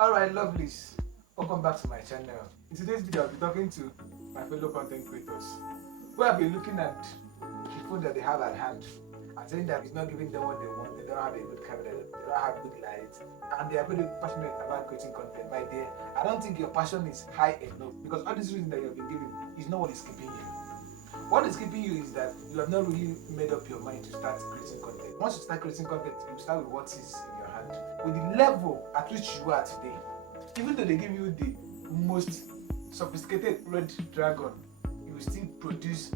Alright, lovelies. Welcome back to my channel. In today's video, I'll be talking to my fellow content creators who have been looking at the phone that they have at hand and saying that it's not giving them what they want. They don't have a good camera, they don't have good lights, and they are very passionate about creating content. My dear, I don't think your passion is high enough because all these reasons that you have been given is not what is keeping you. What is keeping you is that you have not really made up your mind to start creating content. Once you start creating content, you start with what is in your hand. With the level at which you are today, even though they give you the most sophisticated red dragon, you will still produce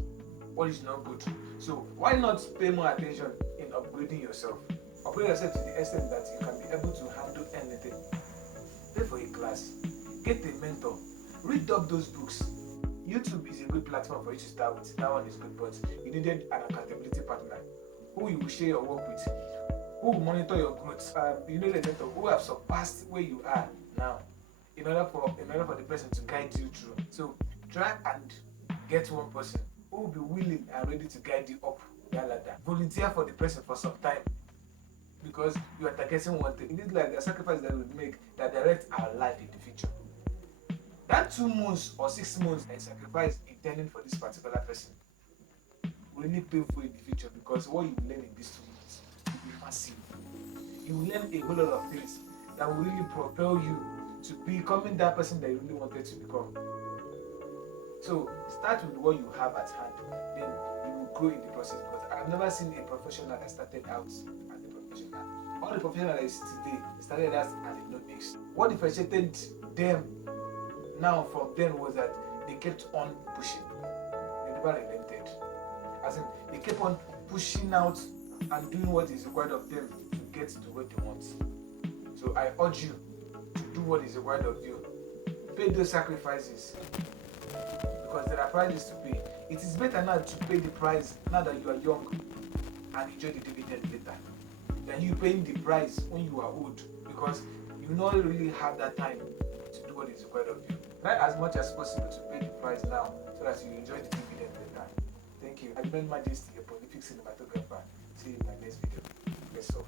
what is not good. So why not pay more attention in upgrading yourself? Upgrade yourself to the extent that you can be able to handle anything. Pay for a class, get a mentor, read up those books. YouTube is a good platform for you to start with. That one is good, but you needed an accountability partner who you will share your work with, who will monitor your growth. You need a mentor who have surpassed where you are now, in order for the person to guide you through. So try and get one person who will be willing and ready to guide you up that ladder. Volunteer for the person for some time because you are targeting one thing. It is like the sacrifice that we make that directs our life in the future. That 2 months or 6 months I sacrifice intending for this particular person will really pay for in the future because what you learn in these 2 months will be massive. You will learn a whole lot of things that will really propel you to becoming that person that you really wanted to become. So start with what you have at hand, then you will grow in the process because I've never seen a professional that started out as a professional. All the professionals that you see today started as a novice. What differentiated them now from then was that they kept on pushing. They never relented. As in, they kept on pushing out and doing what is required of them to get to what they want. So I urge you to do what is required of you. Pay those sacrifices because there are prices to pay. It is better now to pay the price now that you are young and enjoy the dividend later than you paying the price when you are old because you not really have that time to do what is required of you. Try as much as possible to pay the price now so that you enjoy the dividend later. Thank you. I remain Majesty, a prolific cinematographer. See you in my next video. Best of.